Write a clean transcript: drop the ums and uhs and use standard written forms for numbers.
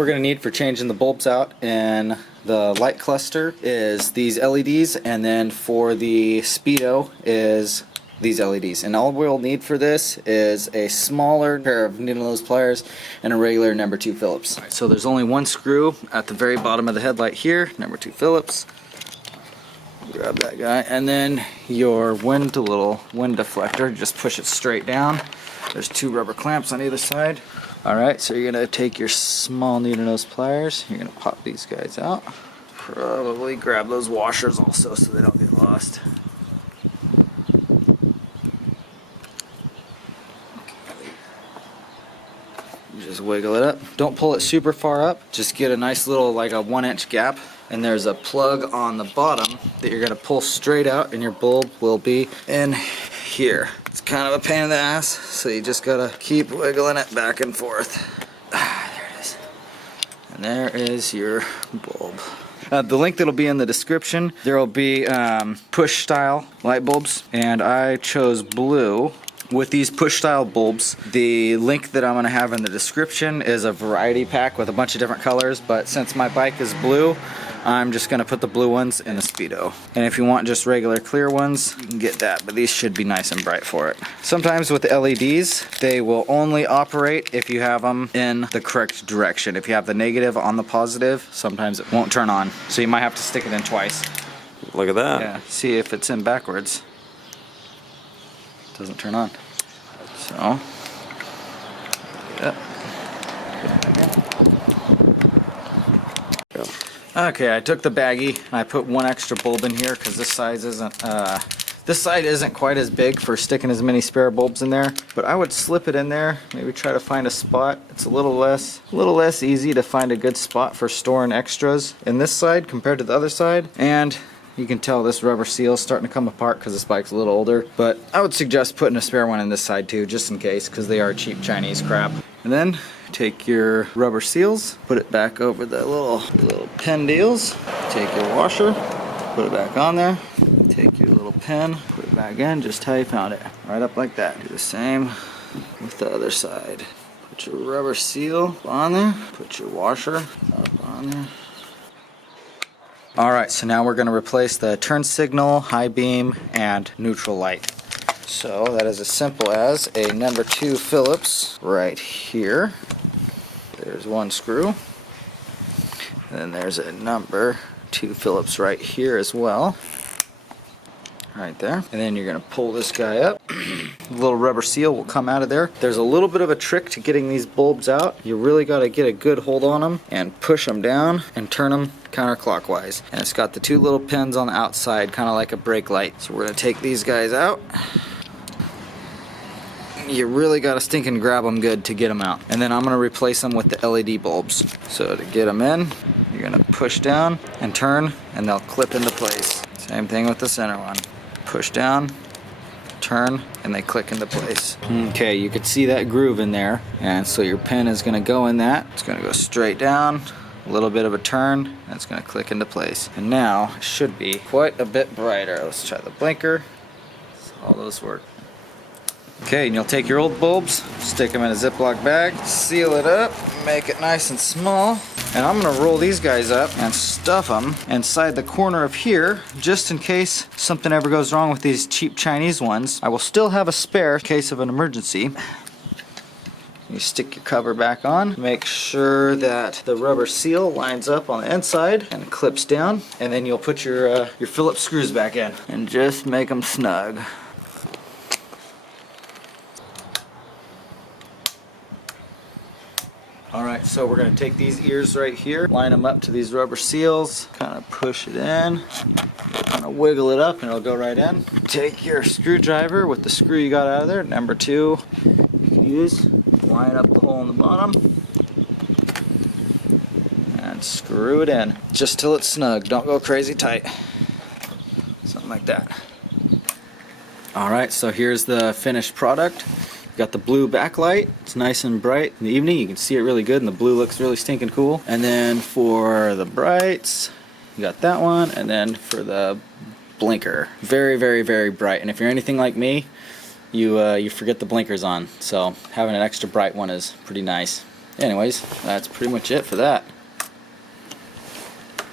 we're going to need for changing the bulbs out in the light cluster is these LEDs, and then for the Speedo is these LEDs. And all we'll need for this is a smaller pair of needle nose pliers and a regular number 2 Phillips. So there's only one screw at the very bottom of the headlight here, number 2 Phillips. Grab that guy, and then your little wind deflector, just push it straight down. There's 2 rubber clamps on either side. Alright, so you're going to take your small needle nose pliers, you're going to pop these guys out. Probably grab those washers also so they don't get lost. Just wiggle it up. Don't pull it super far up. Just get a nice little, like a 1-inch gap. And there's a plug on the bottom that you're going to pull straight out, and your bulb will be in here. It's kind of a pain in the ass, so you just got to keep wiggling it back and forth. There it is. And there is your bulb. The link that'll be in the description, there will be push style light bulbs, and I chose blue. With these push style bulbs, the link that I'm going to have in the description is a variety pack with a bunch of different colors, but since my bike is blue, I'm just going to put the blue ones in the Speedo. And if you want just regular clear ones, you can get that, but these should be nice and bright for it. Sometimes with the LEDs, they will only operate if you have them in the correct direction. If you have the negative on the positive, sometimes it won't turn on, so you might have to stick it in twice. Look at that. Yeah, see if it's in backwards. Doesn't turn on. So, okay, I took the baggie and I put one extra bulb in here because this side isn't quite as big for sticking as many spare bulbs in there. But I would slip it in there, maybe try to find a spot. It's a little less easy to find a good spot for storing extras in this side compared to the other side. And you can tell this rubber seal is starting to come apart because this bike's a little older. But I would suggest putting a spare one in this side too, just in case, because they are cheap Chinese crap. And then take your rubber seals, put it back over the little pin deals. Take your washer, put it back on there. Take your little pin, put it back in, just how you found it. Right up like that. Do the same with the other side. Put your rubber seal on there, put your washer up on there. Alright, so now we're going to replace the turn signal, high beam, and neutral light. So that is as simple as a number 2 Phillips right here. There's one screw. And then there's a number 2 Phillips right here as well. Right there. And then you're going to pull this guy up. The little rubber seal will come out of there. There's a little bit of a trick to getting these bulbs out. You really got to get a good hold on them and push them down and turn them counterclockwise. And it's got the 2 little pins on the outside, kind of like a brake light. So we're going to take these guys out. You really got to stink and grab them good to get them out. And then I'm going to replace them with the LED bulbs. So to get them in, you're going to push down and turn, and they'll clip into place. Same thing with the center one. Push down, turn, and they click into place. Okay, you can see that groove in there, and so your pin is going to go in that. It's going to go straight down, a little bit of a turn, and it's going to click into place. And now it should be quite a bit brighter. Let's try the blinker. All those work. Okay, and you'll take your old bulbs, stick them in a Ziploc bag, seal it up, make it nice and small, and I'm going to roll these guys up and stuff them inside the corner of here, just in case something ever goes wrong with these cheap Chinese ones. I will still have a spare in case of an emergency. You stick your cover back on, make sure that the rubber seal lines up on the inside and clips down, and then you'll put your Phillips screws back in and just make them snug. Alright, so we're going to take these ears right here, line them up to these rubber seals, kind of push it in, kind of wiggle it up and it'll go right in. Take your screwdriver with the screw you got out of there, number 2, you can use, line up the hole in the bottom, and screw it in, just till it's snug, don't go crazy tight, something like that. Alright, so here's the finished product. Got the blue backlight, it's nice and bright in the evening, you can see it really good and the blue looks really stinking cool. And then for the brights, you got that one, and then for the blinker, very, very, very bright. And if you're anything like me, you forget the blinkers on, so having an extra bright one is pretty nice. anyways, that's pretty much it for that.